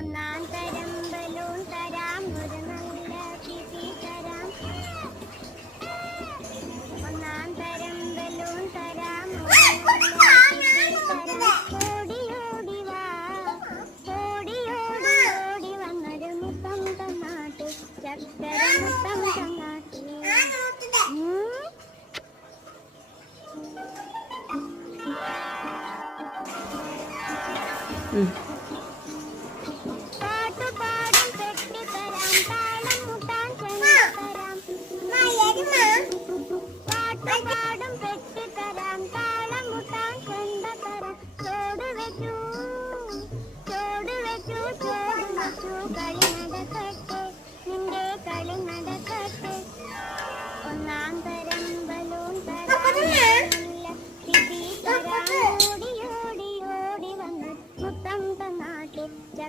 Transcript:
ഒന്നാം തരം ബലൂൺ തരാം ഒരു നല്ല കിസി തരാം ഒന്നാം തരം ബലൂൺ തരാം ഒരു നല്ല കിസി തരാം ഓടി ഓടി വാ ഓടി ഓടി ഓടി വന്നൊരു മുത്തം തന്നാട്ട് ചക്കര മുത്തം തന്നാട്ട് പാട്ടുപാടും പെട്ടിത്തരാം താളം മുട്ടാൻ ചെണ്ടത്തരാം പാട്ടുപാടും പെട്ടിത്തരാം താളം മുട്ടാൻ ചെണ്ടത്തരാം ചോട് വെച്ചു ചോട് വെച്ചു ചോട് വെച്ചു കളിനട